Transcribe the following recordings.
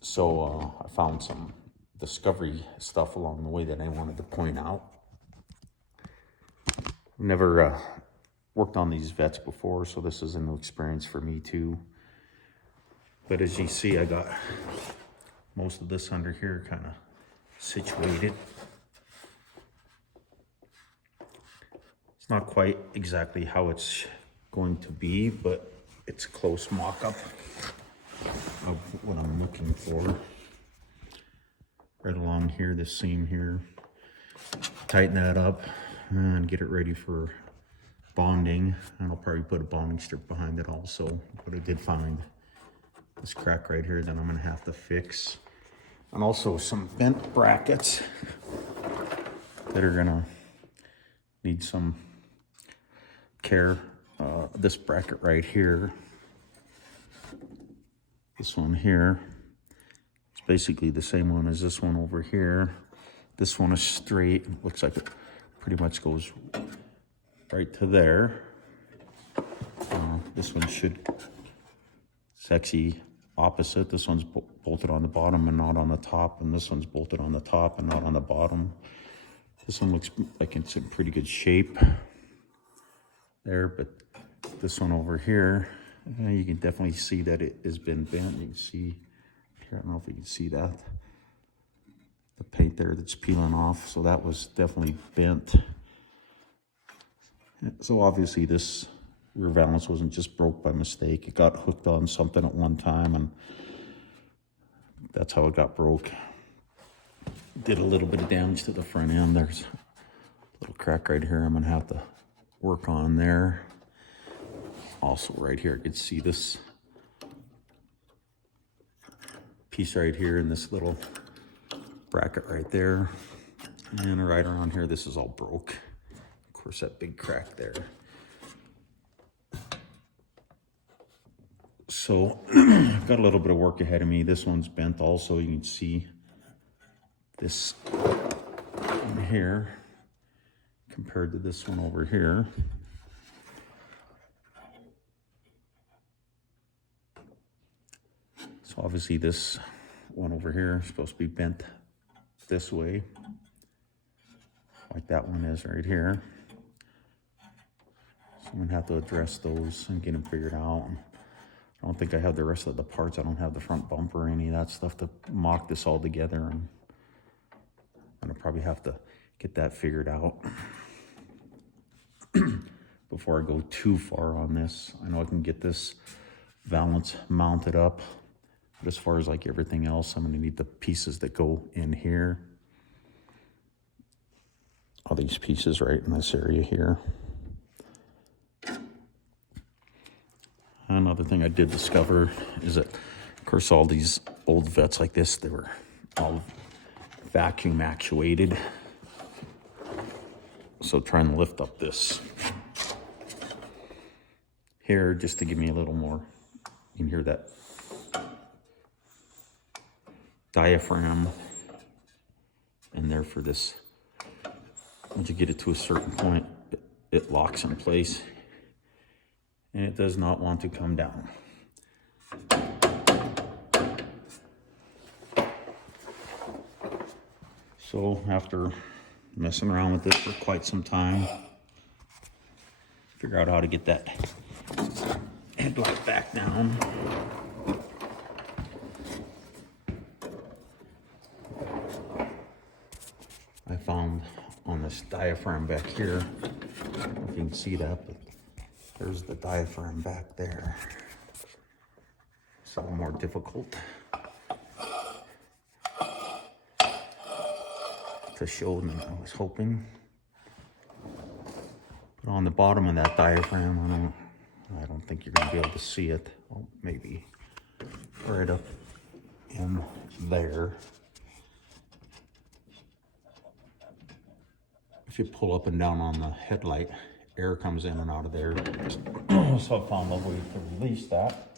So I found some discovery stuff along the way that I wanted to point out. Never worked on these vets before, so this is a new experience for me too. But as you see, I got most of this under here kind of situated. It's not quite exactly how it's going to be, but it's a close mock-up of what I'm looking for. Right along here, this seam here, tighten that up and get it ready for bonding. And I'll probably put a bonding strip behind it also. But I did find this crack right here that I'm gonna have to fix. And also some bent brackets that are gonna need some care. This bracket right here, this one here, it's basically the same one as this one over here. This one is straight. It looks like it pretty much goes right to there. This one should, it's actually opposite. This one's bolted on the bottom and not on the top, and this one's bolted on the top and not on the bottom. This one looks like it's in pretty good shape there, but this one over here, you can definitely see that it has been bent. You can see here, I don't know if you can see that, the paint there that's peeling off, so that was definitely bent. So obviously this rear valance wasn't just broke by mistake. It got hooked on something at one time, and that's how it got broke. Did a little bit of damage to the front end. There's a little crack right here I'm gonna have to work on there. Also right here, I could see this piece right here and this little bracket right there. And right around here, this is all broke. Of course, that big crack there. So I've got a little bit of work ahead of me. This one's bent also. You can see this one here compared to this one over here. So obviously this one over here is supposed to be bent this way, like that one is right here. So I'm gonna have to address those and get them figured out. I don't think I have the rest of the parts. I don't have the front bumper or any of that stuff to mock this all together, and I'm gonna probably have to get that figured out before I go too far on this. I know I can get this valance mounted up, but as far as like everything else, I'm gonna need the pieces that go in here. All these pieces right in this area here. Another thing I did discover is that, of course, all these old vets like this, they were all vacuum actuated. So trying to lift up this here just to give me a little more, you can hear that diaphragm in there for this. Once you get it to a certain point, it locks in place. And it does not want to come down. So after messing around with it for quite some time, figure out how to get that headlight back down. I found on this diaphragm back here, I don't know if you can see that, but there's the diaphragm back there. It's a little more difficult to show than I was hoping. But on the bottom of that diaphragm, I don't think you're gonna be able to see it. Well, maybe right up in there. If you pull up and down on the headlight, air comes in and out of there. So I found a way to release that.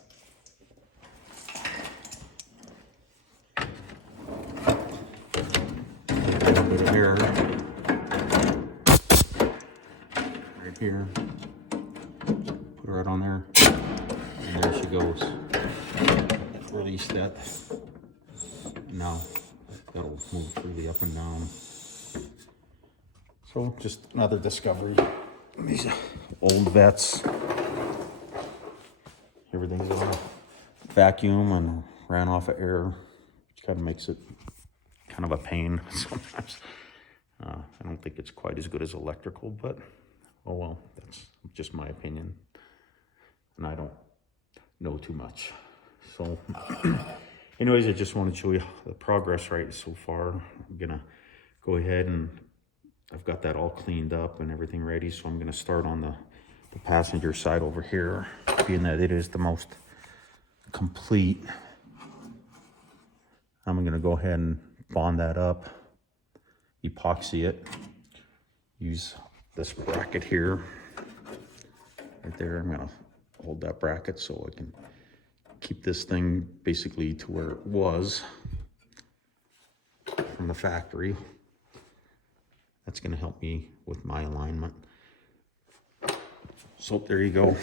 A little bit of air right here. Put it on there, and there she goes. Release that now. That'll move freely up and down. So just another discovery. These old Vettes, everything's on a vacuum and ran off of air, which kind of makes it kind of a pain sometimes. I don't think it's quite as good as electrical, but oh well, that's just my opinion. And I don't know too much. So anyways, I just want to show you the progress right so far. I'm gonna go ahead and I've got that all cleaned up and everything ready. So I'm gonna start on the passenger side over here, being that it is the most complete. I'm gonna go ahead and bond that up, epoxy it, use this bracket here, right there. I'm gonna hold that bracket so I can keep this thing basically to where it was from the factory. That's gonna help me with my alignment. So there you go.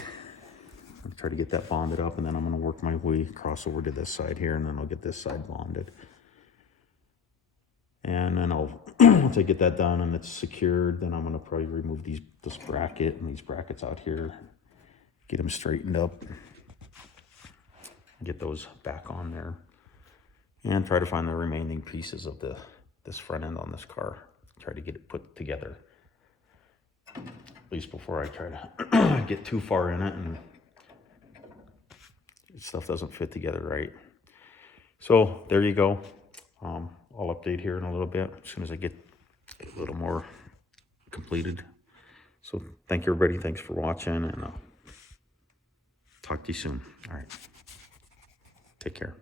I'll try to get that bonded up, and then I'm gonna work my way across over to this side here, and then I'll get this side bonded. And then once I get that done and it's secured, then I'm gonna probably remove this bracket and these brackets out here, get them straightened up, get those back on there, and try to find the remaining pieces of this front end on this car. Try to get it put together, at least before I try to get too far in it and stuff doesn't fit together right. So there you go. I'll update here in a little bit as soon as I get a little more completed. So thank you, everybody. Thanks for watching, and talk to you soon. All right. Take care.